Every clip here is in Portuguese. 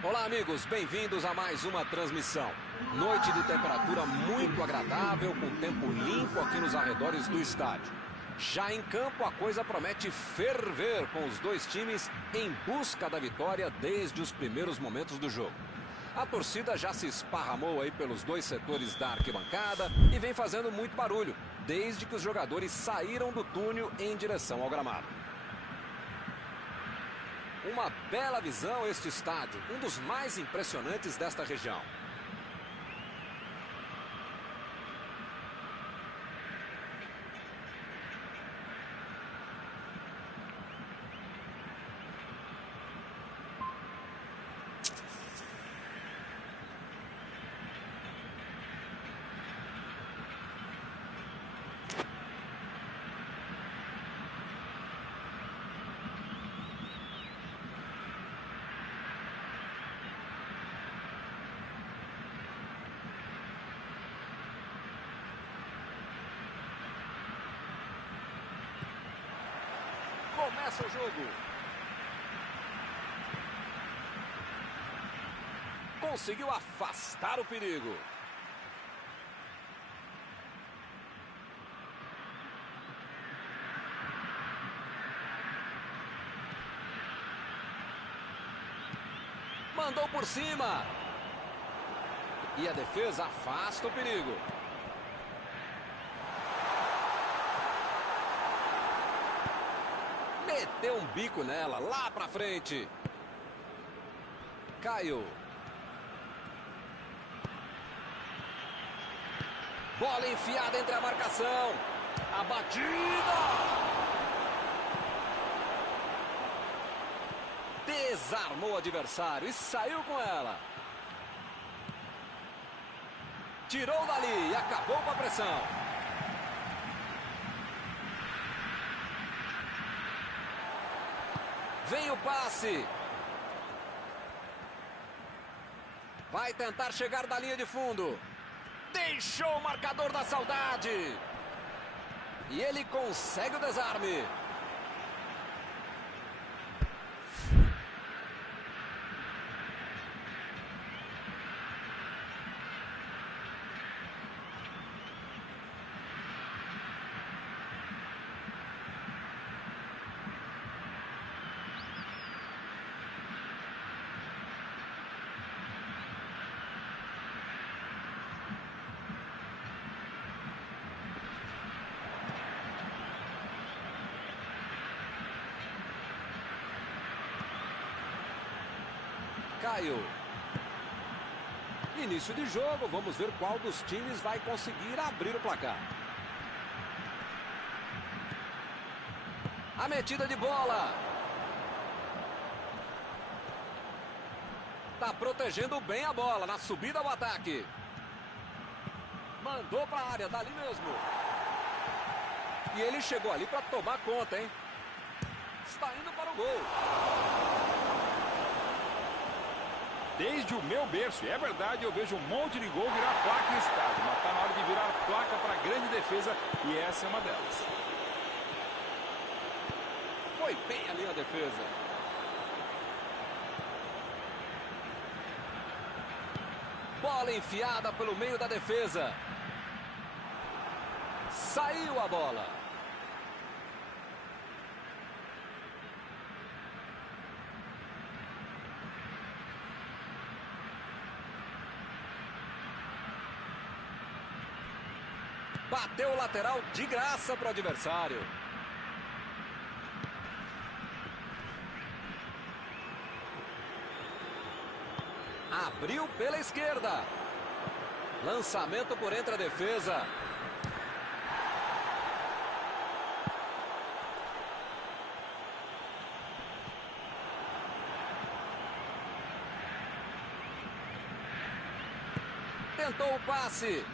Olá, amigos, bem-vindos a mais uma transmissão. Noite de temperatura muito agradável, com tempo limpo aqui nos arredores do estádio. Já em campo, a coisa promete ferver, com os dois times em busca da vitória desde os primeiros momentos do jogo. A torcida já se esparramou aí pelos dois setores da arquibancada e vem fazendo muito barulho, desde que os jogadores saíram do túnel em direção ao gramado. Uma bela visão este estádio, um dos mais impressionantes desta região. Começa o jogo. Conseguiu afastar o perigo. Mandou por cima. E a defesa afasta o perigo. Meteu um bico nela, lá pra frente. Caiu. Bola enfiada entre a marcação. A batida. Desarmou o adversário e saiu com ela. Tirou dali e acabou com a pressão. Vem o passe. Vai tentar chegar da linha de fundo. Deixou o marcador da saudade. E ele consegue o desarme. Caiu. Início de jogo, vamos ver qual dos times vai conseguir abrir o placar. A metida de bola. Tá protegendo bem a bola na subida ao ataque. Mandou para a área, dali mesmo. E ele chegou ali para tomar conta, hein? Está indo para o gol. Desde o meu berço, é verdade, eu vejo um monte de gol virar placa em estádio, mas está na hora de virar placa para a grande defesa e essa é uma delas. Foi bem ali a defesa. Bola enfiada pelo meio da defesa. Saiu a bola. Bateu o lateral de graça para o adversário. Abriu pela esquerda. Lançamento por entre a defesa. Tentou o passe.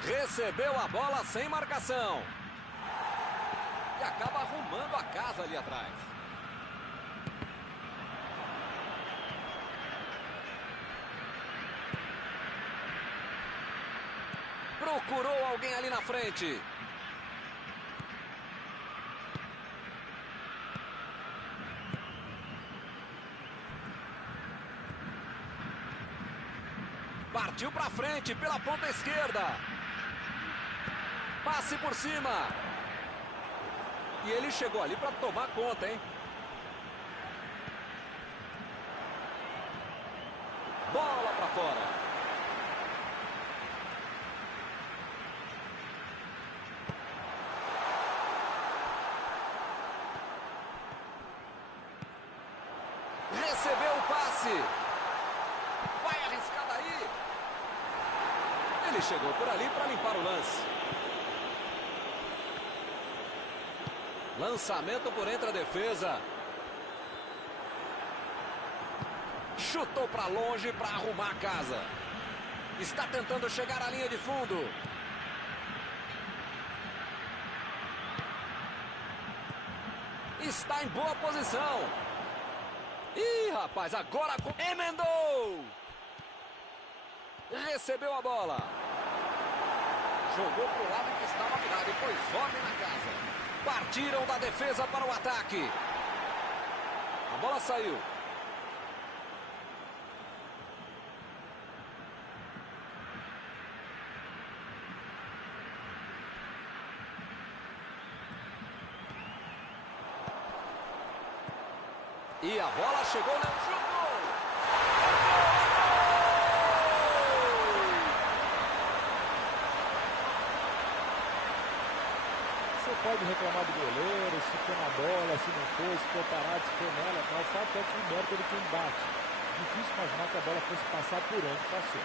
Recebeu a bola sem marcação. E acaba arrumando a casa ali atrás. Procurou alguém ali na frente. Partiu para frente pela ponta esquerda. Passe por cima. E ele chegou ali para tomar conta, hein? Bola para fora. Recebeu o passe. Vai arriscar daí. Ele chegou por ali para limpar o lance. Lançamento por entre a defesa. Chutou para longe para arrumar a casa. Está tentando chegar à linha de fundo. Está em boa posição. Ih, rapaz, agora emendou. Recebeu a bola. Jogou para o lado que estava virado e pôs ordem na casa. Partiram da defesa para o ataque. A bola saiu. E a bola chegou, Léo, chutou! Você pode reclamar do goleiro, se for na bola, se não for, se for parado, se for nela, mas o fato é que o mérito de quem bate. Difícil imaginar que a bola fosse passar por onde passou.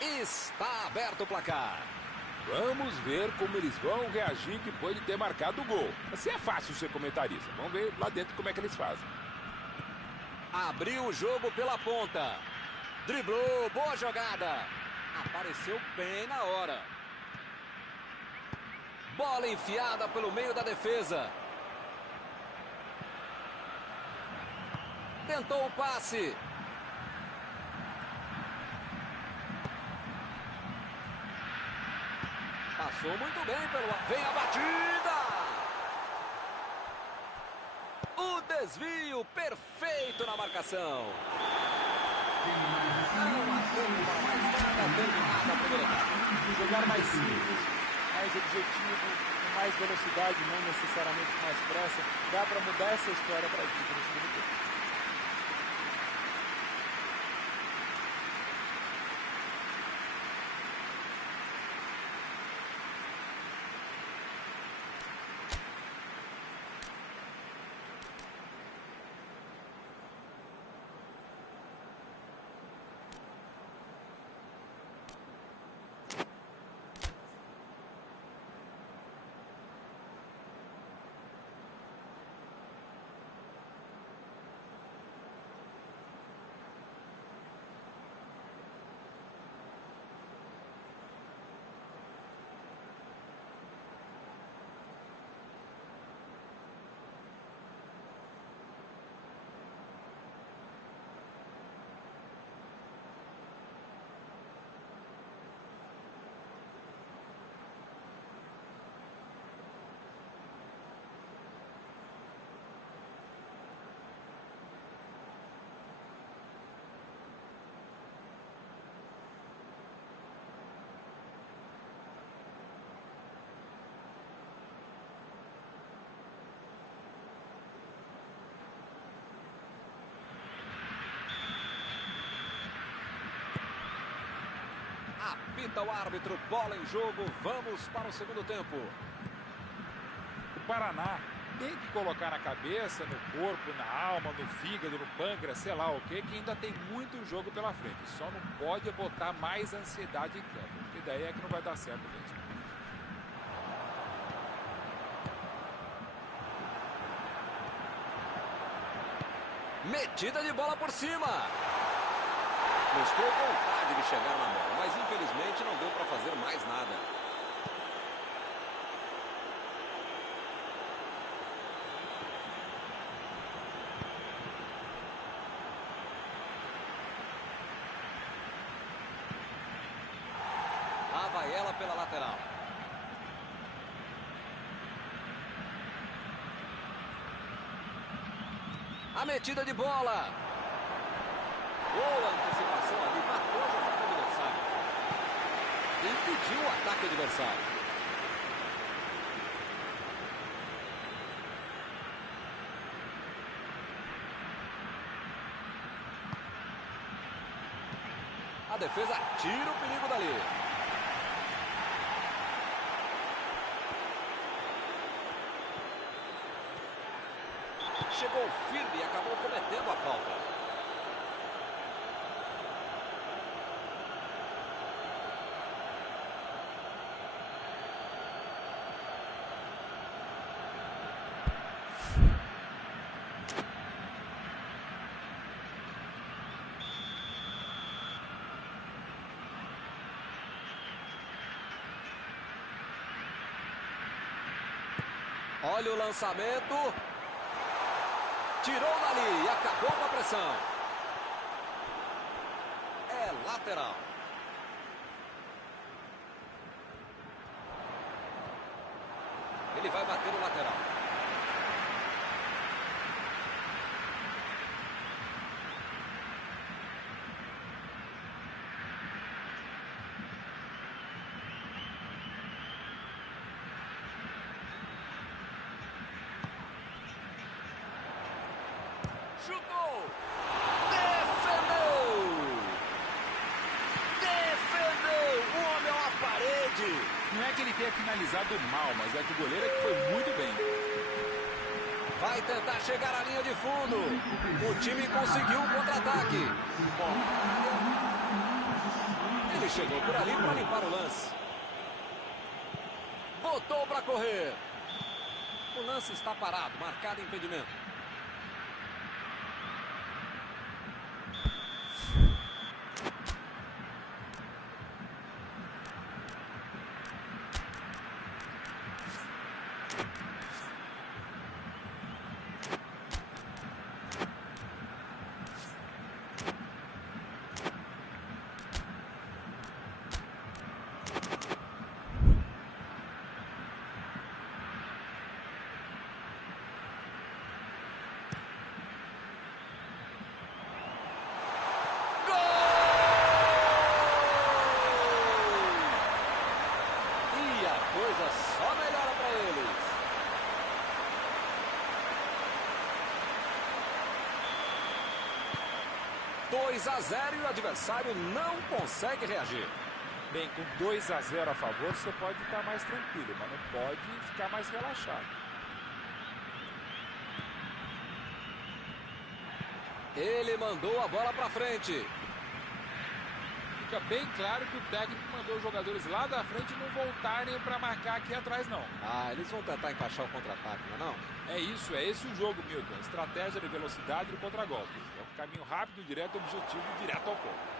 Está aberto o placar. Vamos ver como eles vão reagir depois de ter marcado o gol. Assim é fácil ser comentarista. Vamos ver lá dentro como é que eles fazem. Abriu o jogo pela ponta. Driblou, boa jogada. Apareceu bem na hora. Bola enfiada pelo meio da defesa. Tentou o passe. Passou muito bem pelo... Vem a batida! O desvio perfeito na marcação. Não há tempo para mais nada. Terminada a primeira etapa. Jogar mais simples, mais objetivo, com mais velocidade, não necessariamente mais pressa. Dá para mudar essa história para a equipe no segundo tempo. Apita o árbitro, bola em jogo, vamos para o segundo tempo. O Paraná tem que colocar na cabeça, no corpo, na alma, no fígado, no pâncreas, sei lá o que ainda tem muito jogo pela frente. Só não pode botar mais ansiedade em campo, porque daí é que não vai dar certo mesmo. Metida de bola por cima. Mostrou vontade de chegar na bola, mas infelizmente não deu para fazer mais nada. vai ela pela lateral. A metida de bola. Boa antecipação ali, matou a jogada do adversário. Impediu o ataque adversário. A defesa tira o perigo dali. Chegou firme e acabou cometendo a falta. Olha o lançamento. Tirou dali e acabou com a pressão. É lateral. Ele vai bater no lateral. Chutou! Defendeu! Defendeu! O homem é uma parede! Não é que ele tenha finalizado mal, mas é que o goleiro é que foi muito bem. Vai tentar chegar à linha de fundo. O time conseguiu um contra-ataque. Ele chegou por ali para limpar o lance. Botou para correr. O lance está parado, marcado impedimento. Só melhora para eles. Dois a 0 e o adversário não consegue reagir. Bem, com 2-0 a favor, você pode estar mais tranquilo, mas não pode ficar mais relaxado. Ele mandou a bola para frente. Fica bem claro que o técnico mandou os jogadores lá da frente não voltarem para marcar aqui atrás, não. Ah, eles vão tentar encaixar o contra-ataque, não é não? É isso, é esse o jogo, Milton. Estratégia de velocidade e contragolpe. É um caminho rápido, direto, objetivo, direto ao ponto.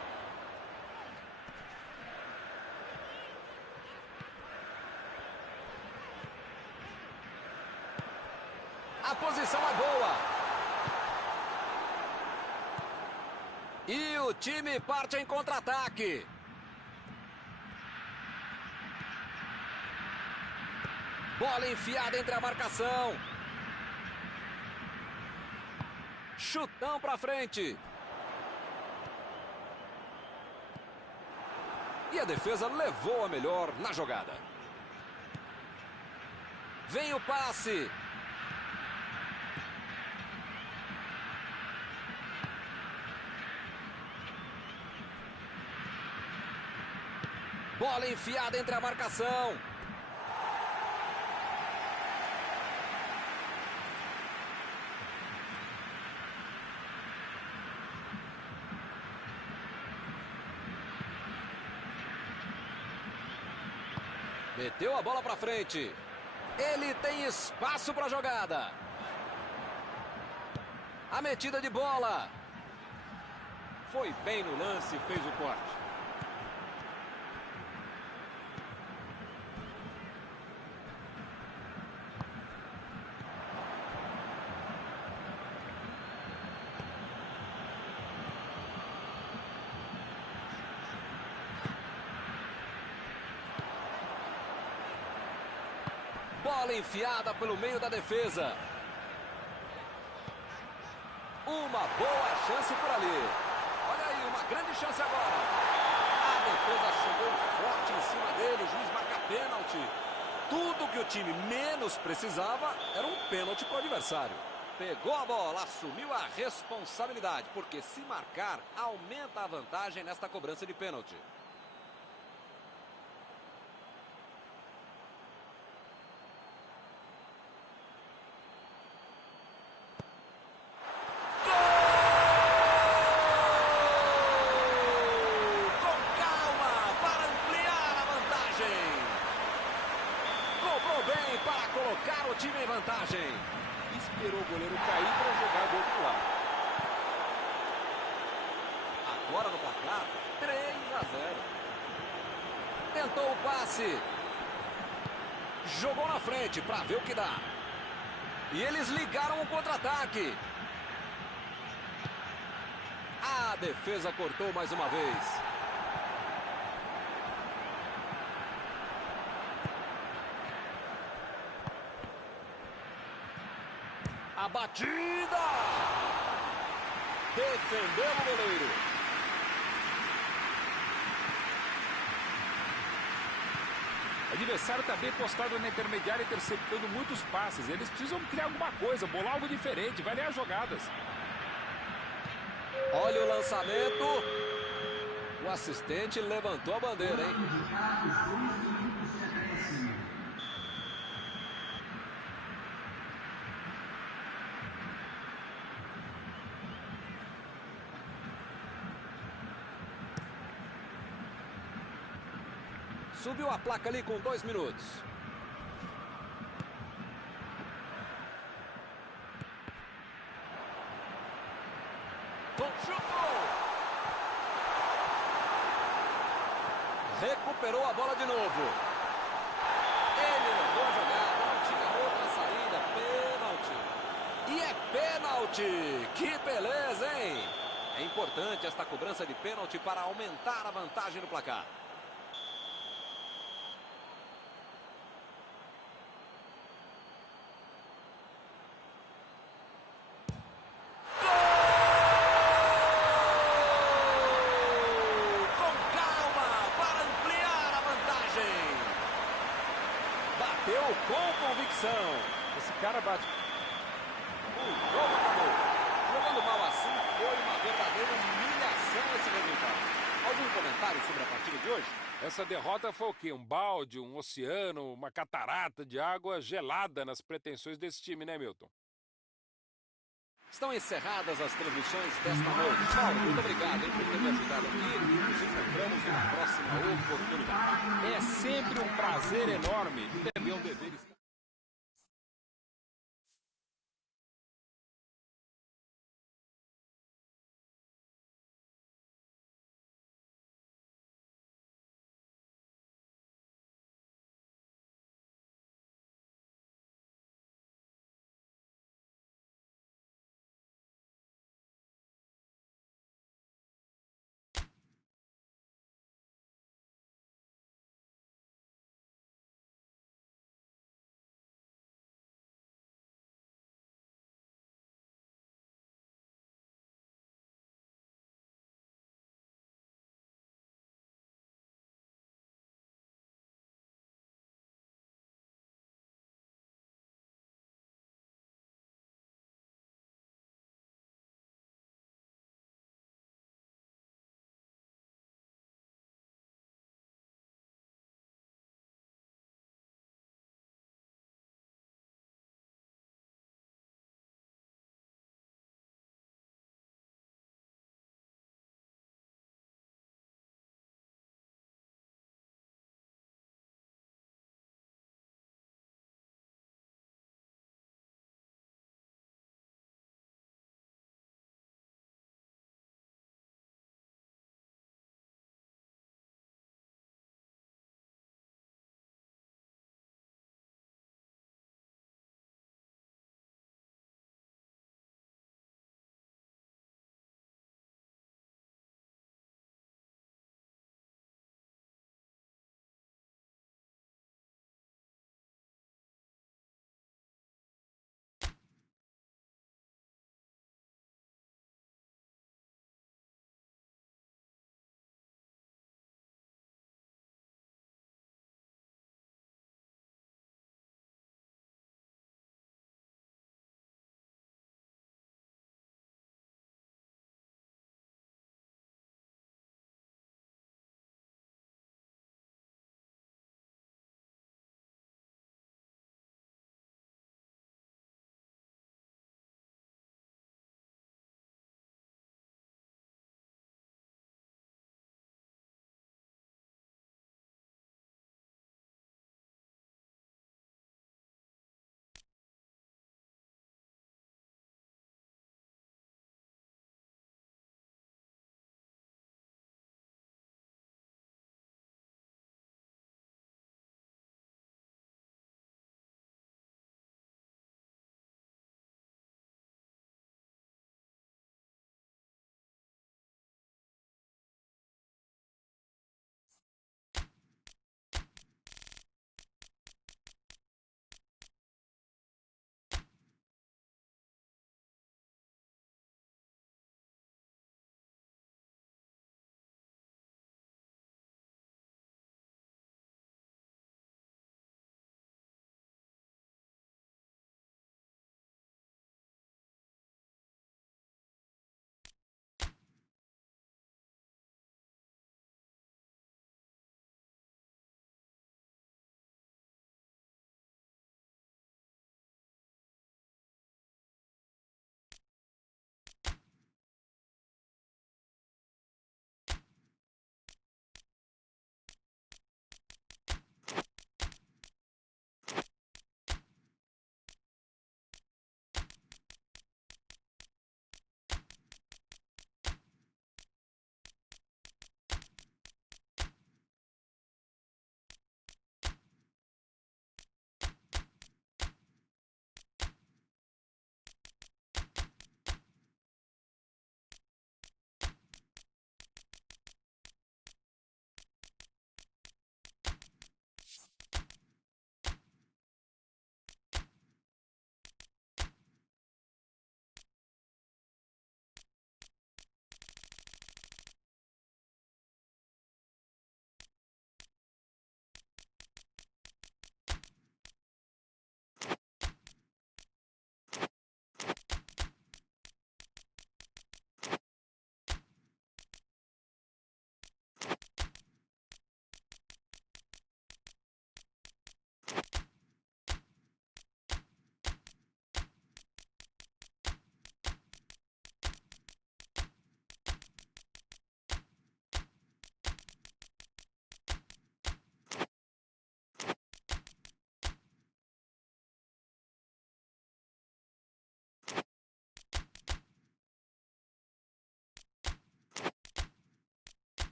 A posição é boa. E o time parte em contra-ataque. Bola enfiada entre a marcação. Chutão pra frente. E a defesa levou a melhor na jogada. Vem o passe. Bola enfiada entre a marcação. Meteu a bola para frente. Ele tem espaço para a jogada. A metida de bola. Foi bem no lance e fez o corte. Bola enfiada pelo meio da defesa. Uma boa chance por ali. Olha aí, uma grande chance agora. A defesa chegou forte em cima dele. O juiz marca pênalti. Tudo que o time menos precisava era um pênalti para o adversário. Pegou a bola, assumiu a responsabilidade, porque se marcar, aumenta a vantagem nesta cobrança de pênalti. Para colocar o time em vantagem. Esperou o goleiro cair para jogar do outro lado. Agora no placar, 3-0. Tentou o passe. Jogou na frente para ver o que dá. E eles ligaram o contra-ataque. A defesa cortou mais uma vez. A batida! Defendeu o goleiro. O adversário está bem postado na intermediária, interceptando muitos passes. Eles precisam criar alguma coisa, bolar algo diferente, variar as jogadas. Olha o lançamento. O assistente levantou a bandeira, hein? Subiu a placa ali com 2 minutos. Recuperou a bola de novo. Ele levou a jogada, não tinha outra saída. Pênalti. E é pênalti. Que beleza, hein? É importante esta cobrança de pênalti para aumentar a vantagem no placar. Bateu com convicção. Esse cara bate. O jogo acabou. Jogando mal assim, foi uma verdadeira humilhação esse resultado. Algum comentário sobre a partida de hoje? Essa derrota foi o quê? Um balde, um oceano, uma catarata de água gelada nas pretensões desse time, né, Milton? Estão encerradas as transmissões desta noite. Paulo, muito obrigado por ter me ajudado aqui. Nos encontramos na próxima oportunidade. É sempre um prazer enorme. Também é um dever estar...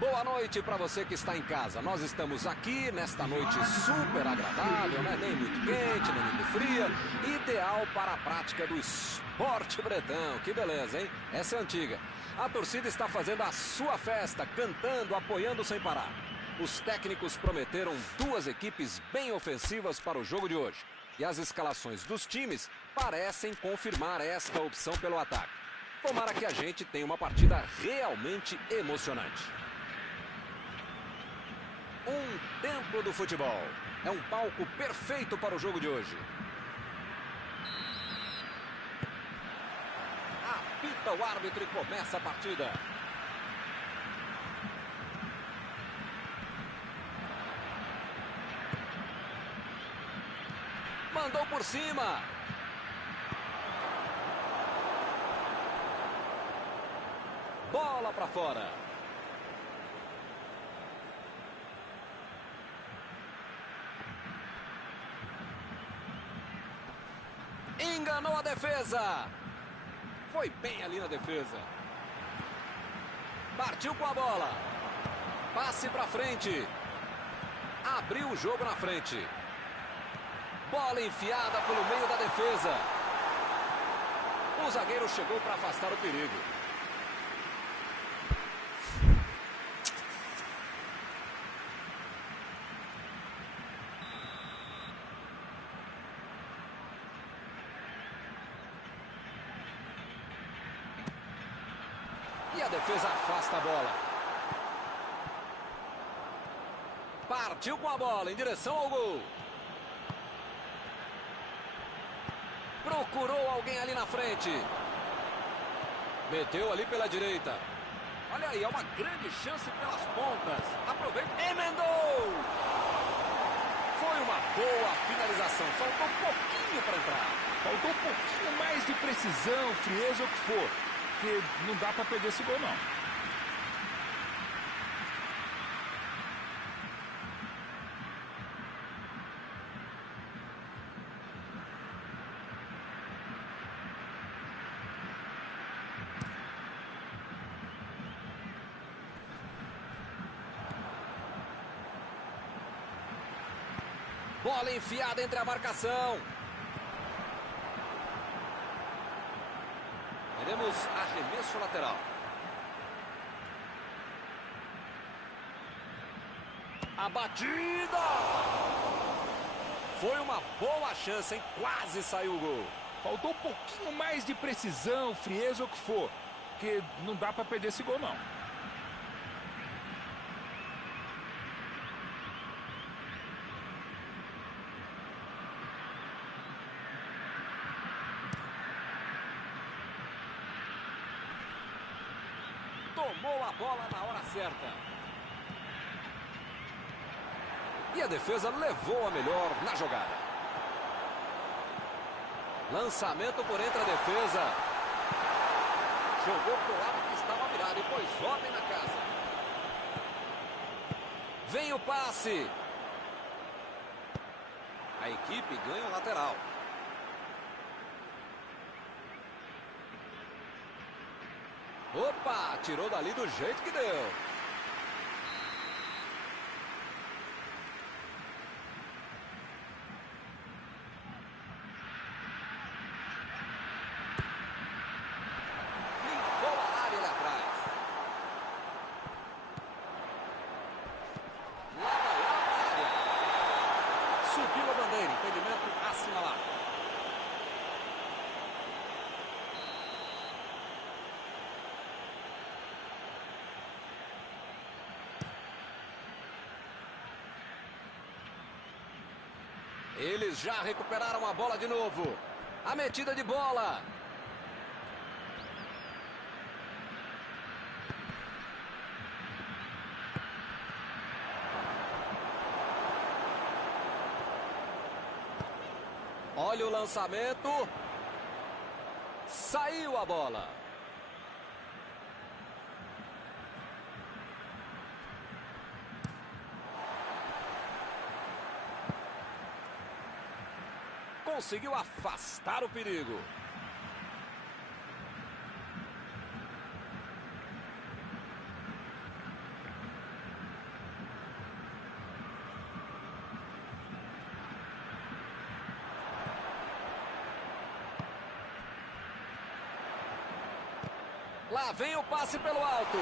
Boa noite para você que está em casa. Nós estamos aqui nesta noite super agradável, né? Nem muito quente, nem muito fria. Ideal para a prática do esporte bretão. Que beleza, hein? Essa é antiga. A torcida está fazendo a sua festa, cantando, apoiando sem parar. Os técnicos prometeram duas equipes bem ofensivas para o jogo de hoje. E as escalações dos times parecem confirmar esta opção pelo ataque. Tomara que a gente tenha uma partida realmente emocionante. Um templo do futebol. É um palco perfeito para o jogo de hoje. Apita o árbitro e começa a partida. Mandou por cima. Bola para fora. Enganou a defesa. Foi bem ali na defesa. Partiu com a bola. Passe para frente. Abriu o jogo na frente. Bola enfiada pelo meio da defesa. O zagueiro chegou para afastar o perigo. E a defesa afasta a bola. Partiu com a bola em direção ao gol. Procurou alguém ali na frente. Meteu ali pela direita. Olha aí, é uma grande chance pelas pontas. Aproveita. Emendou! Foi uma boa finalização. Faltou um pouquinho para entrar. Faltou um pouquinho mais de precisão, frieza ou o que for. Porque não dá para perder esse gol, não. Bola enfiada entre a marcação. Teremos arremesso lateral. A batida! Foi uma boa chance, hein? Quase saiu o gol. Faltou um pouquinho mais de precisão, frieza ou o que for. Porque não dá para perder esse gol, não. Tomou a bola na hora certa. E a defesa levou a melhor na jogada. Lançamento por entre a defesa. Jogou pro lado que estava virado e pôs ordem na casa. Vem o passe. A equipe ganha o lateral. Opa, tirou dali do jeito que deu. Limpou a área ali atrás. Lá na área. Subiu a bandeira, impedimento assinalado. Eles já recuperaram a bola de novo. A metida de bola. Olha o lançamento. Saiu a bola. Conseguiu afastar o perigo. Lá vem o passe pelo alto.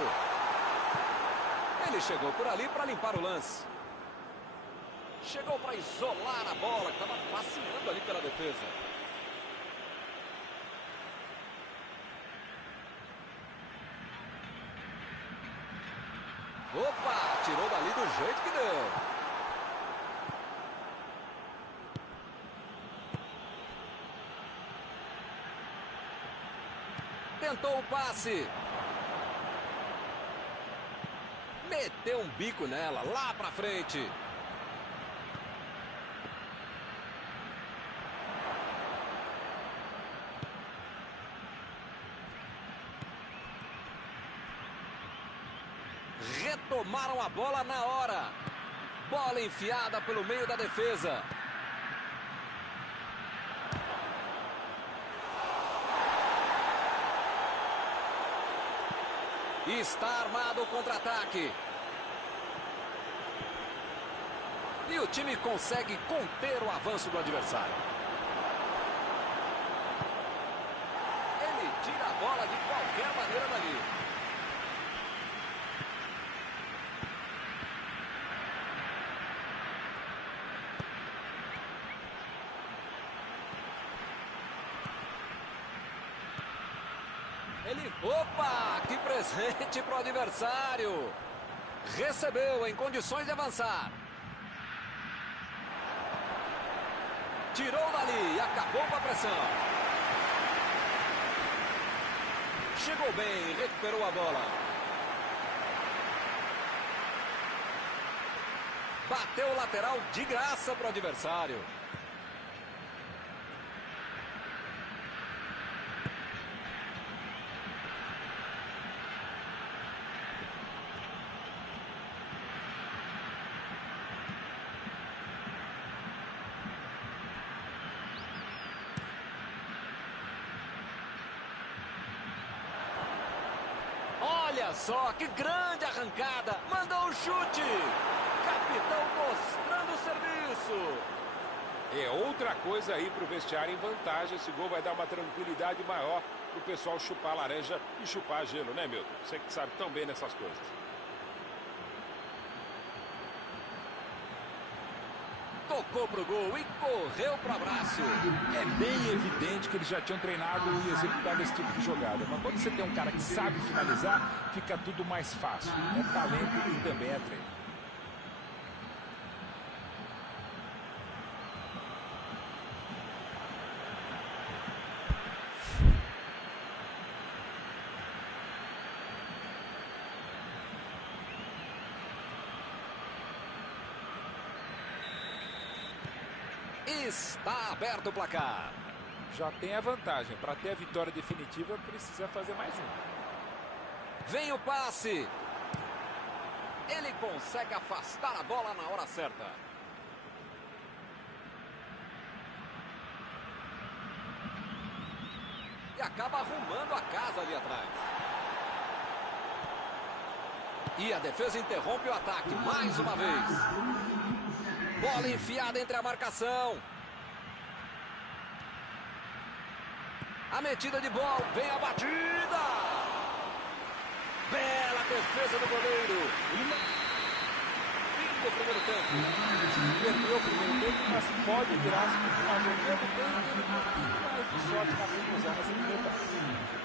Ele chegou por ali para limpar o lance. Chegou para isolar a bola, que estava passeando ali pela defesa. Opa, tirou dali do jeito que deu. Tentou o passe. Meteu um bico nela, lá pra frente. Retomaram a bola na hora. Bola enfiada pelo meio da defesa. Está armado o contra-ataque. E o time consegue conter o avanço do adversário. Ele tira a bola de qualquer maneira dali. Opa, que presente para o adversário. Recebeu em condições de avançar. Tirou dali e acabou com a pressão. Chegou bem, recuperou a bola. Bateu o lateral de graça para o adversário. Olha só que grande arrancada. Mandou um chute. Capitão mostrando o serviço. É outra coisa aí para o vestiário em vantagem. Esse gol vai dar uma tranquilidade maior para o pessoal chupar laranja e chupar gelo, né, Milton? Você que sabe tão bem nessas coisas. Tocou pro gol e correu pro abraço. É bem evidente que eles já tinham treinado e executado esse tipo de jogada. Mas quando você tem um cara que sabe finalizar, fica tudo mais fácil. É talento e também é treino. Está aberto o placar. Já tem a vantagem. Para ter a vitória definitiva, precisa fazer mais um. Vem o passe. Ele consegue afastar a bola na hora certa. E acaba arrumando a casa ali atrás. E a defesa interrompe o ataque mais uma vez. Bola enfiada entre a marcação. A metida de bola, vem a batida. Bela defesa do goleiro. Fim do primeiro tempo. Perdeu o primeiro tempo, mas pode virar se continuar jogando bem. Teve um pouquinho mais de sorte na conclusão nessa primeira partida.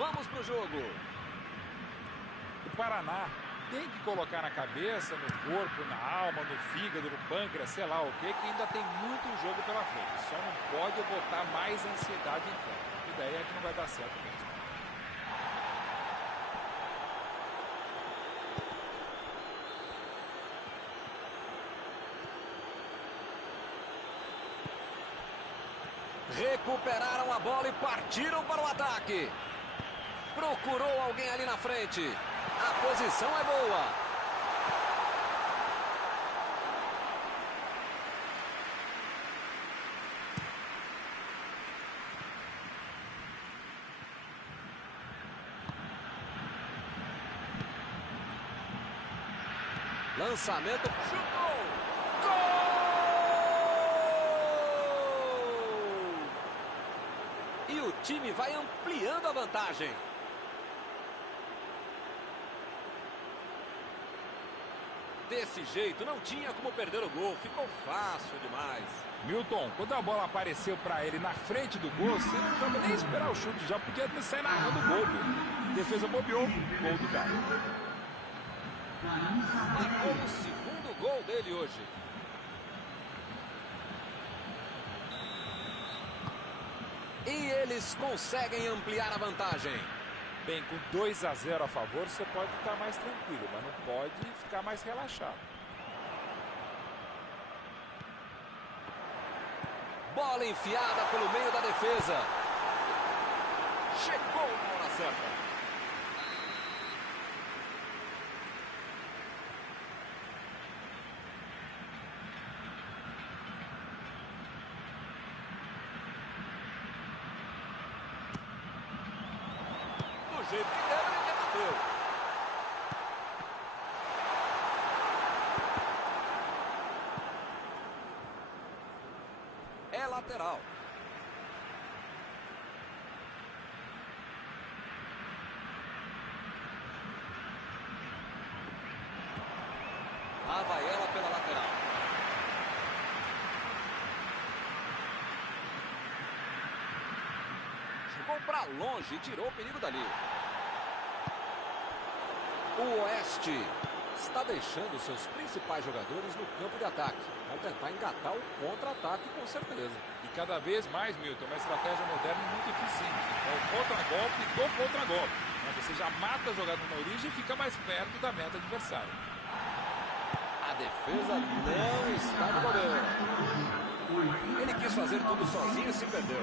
Vamos pro jogo. O Paraná tem que colocar na cabeça, no corpo, na alma, no fígado, no pâncreas, sei lá o que ainda tem muito jogo pela frente. Só não pode botar mais ansiedade em campo. E daí é que não vai dar certo mesmo. Recuperaram a bola e partiram para o ataque. Procurou alguém ali na frente. A posição é boa. Lançamento. Chutou. Gol! E o time vai ampliando a vantagem. Desse jeito, não tinha como perder o gol. Ficou fácil demais. Milton, quando a bola apareceu para ele na frente do gol, você não precisava nem esperar o chute. Já podia sair narrando o gol. Defesa bobeou. Gol do cara. Marcou o segundo gol dele hoje. E eles conseguem ampliar a vantagem. Bem, com 2-0 a favor, você pode estar mais tranquilo, mas não pode ficar mais relaxado. Bola enfiada pelo meio da defesa. Chegou na hora certa. Do jeito que deve, ele bateu. É lateral. Lá vai ela pela lateral. Jogou para longe e tirou o perigo dali. O Oeste está deixando seus principais jogadores no campo de ataque. Vai tentar engatar o contra-ataque com certeza. E cada vez mais, Milton, uma estratégia moderna e muito eficiente. É o contra-golpe do contra-golpe. Você já mata a jogada na origem e fica mais perto da meta adversária. A defesa não está no goleiro. Ele quis fazer tudo sozinho e se perdeu.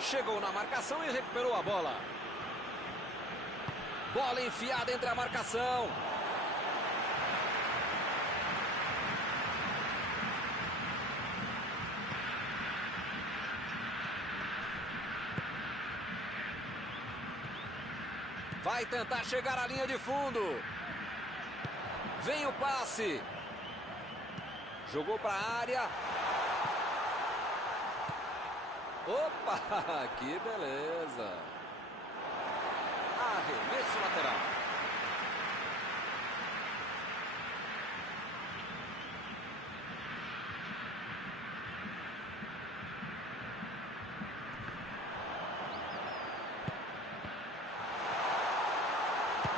Chegou na marcação e recuperou a bola. Bola enfiada entre a marcação. Vai tentar chegar à linha de fundo. Vem o passe. Jogou para a área. Opa, que beleza. Arremesso lateral.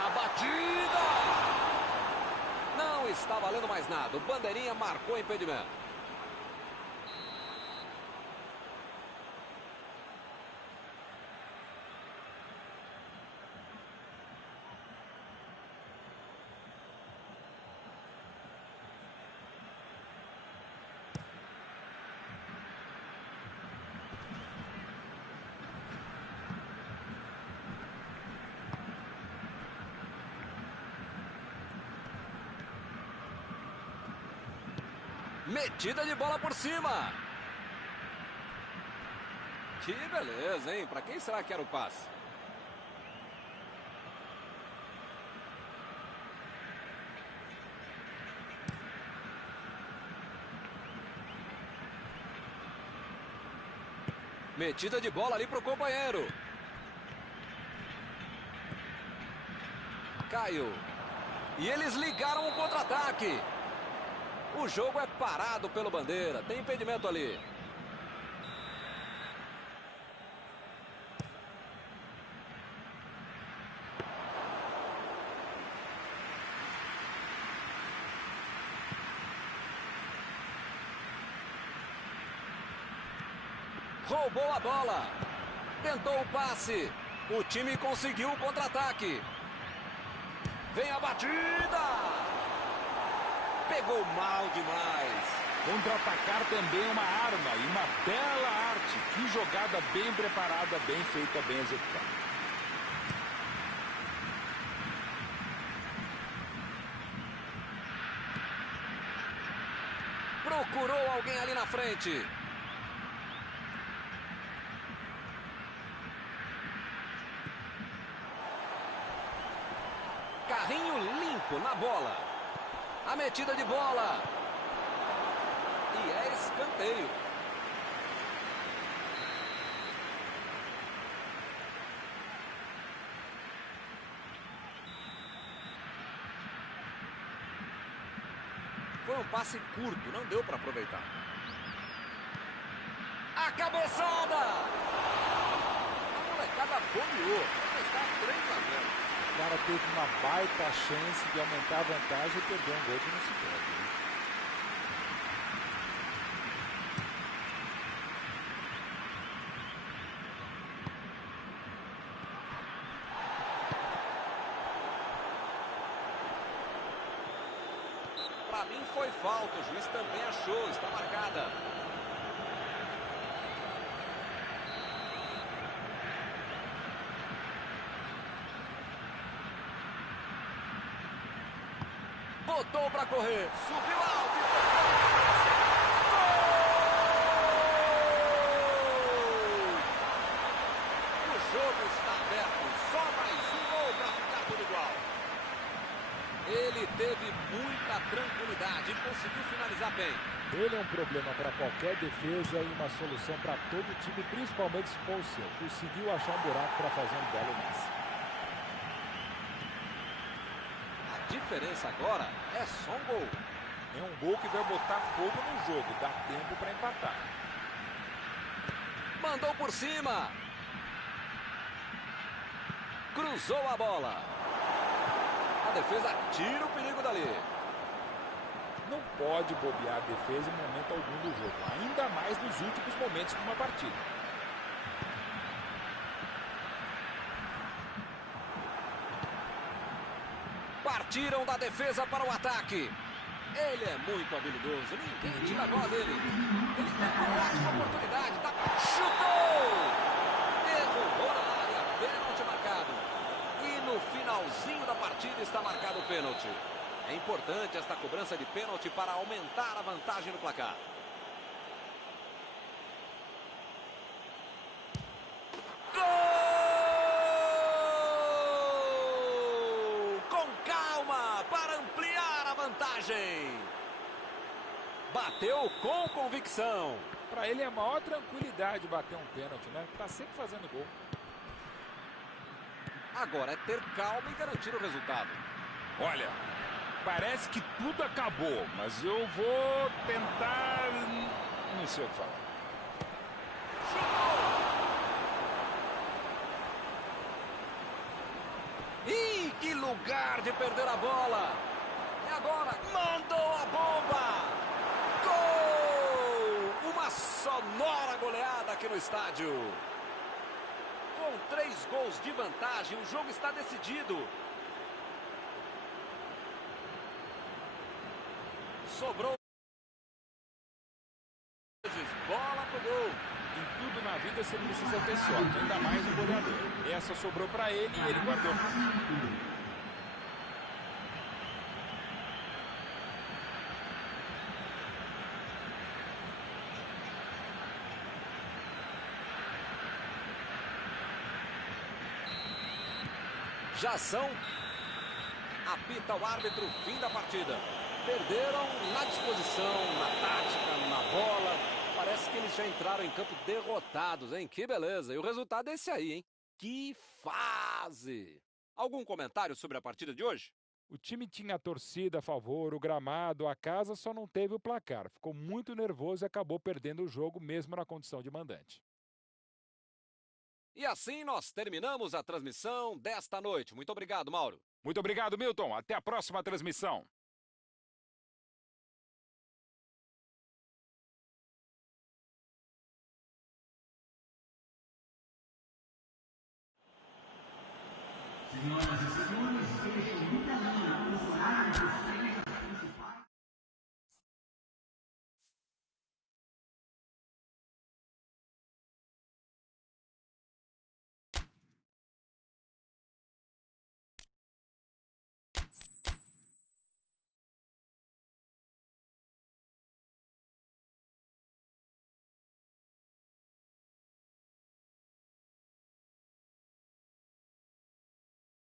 A batida! Não está valendo mais nada. O bandeirinha marcou impedimento. Metida de bola por cima. Que beleza, hein? Para quem será que era o passe? Metida de bola ali para o companheiro. Caio. E eles ligaram o contra-ataque. O jogo é parado pelo bandeira. Tem impedimento ali. Roubou a bola. Tentou o passe. O time conseguiu o contra-ataque. Vem a batida. Pegou mal demais. Contra-atacar também é uma arma e uma bela arte. Que jogada bem preparada, bem feita, bem executada. Procurou alguém ali na frente. Carrinho limpo na bola. A metida de bola. E é escanteio. Foi um passe curto, não deu para aproveitar. A cabeçada! A molecada bobeou. Está 3-0. O cara teve uma baita chance de aumentar a vantagem e perdeu um gol que não se perde, né? Para mim foi falta, o juiz também achou, está marcada. Botou para correr, subiu alto e gol! O jogo está aberto, só mais um gol para ficar tudo igual. Ele teve muita tranquilidade e conseguiu finalizar bem. Ele é um problema para qualquer defesa e uma solução para todo o time, principalmente se for o seu. Conseguiu achar um buraco para fazer um belo lance. A diferença agora é só um gol. É um gol que vai botar fogo no jogo, dá tempo para empatar. Mandou por cima. Cruzou a bola. A defesa tira o perigo dali. Não pode bobear a defesa em momento algum do jogo, ainda mais nos últimos momentos de uma partida. Partiram da defesa para o ataque. Ele é muito habilidoso, ninguém tira a bola dele. Ele tem uma ótima oportunidade, chutou! Derrubou na área, pênalti marcado. E no finalzinho da partida está marcado o pênalti. É importante esta cobrança de pênalti para aumentar a vantagem no placar. Gol! Com calma para ampliar a vantagem. Bateu com convicção. Para ele é a maior tranquilidade bater um pênalti, né? Tá sempre fazendo gol. Agora é ter calma e garantir o resultado. Olha, parece que tudo acabou, mas eu vou tentar... Não sei o que falar. Ih, que lugar de perder a bola. E agora, mandou a bomba. Gol! Uma sonora goleada aqui no estádio. Com 3 gols de vantagem, o jogo está decidido. Sobrou. Bola pro gol. Em tudo na vida você precisa ter sorte, ainda mais o goleador. Essa sobrou para ele e ele guardou. Já são. Apita o árbitro, fim da partida. Perderam na disposição, na tática, na bola. Parece que eles já entraram em campo derrotados, hein? Que beleza. E o resultado é esse aí, hein? Que fase! Algum comentário sobre a partida de hoje? O time tinha a torcida a favor, o gramado, a casa, só não teve o placar. Ficou muito nervoso e acabou perdendo o jogo mesmo na condição de mandante. E assim nós terminamos a transmissão desta noite. Muito obrigado, Mauro. Muito obrigado, Milton. Até a próxima transmissão. Senhoras e senhores, estejam muito bem, os horários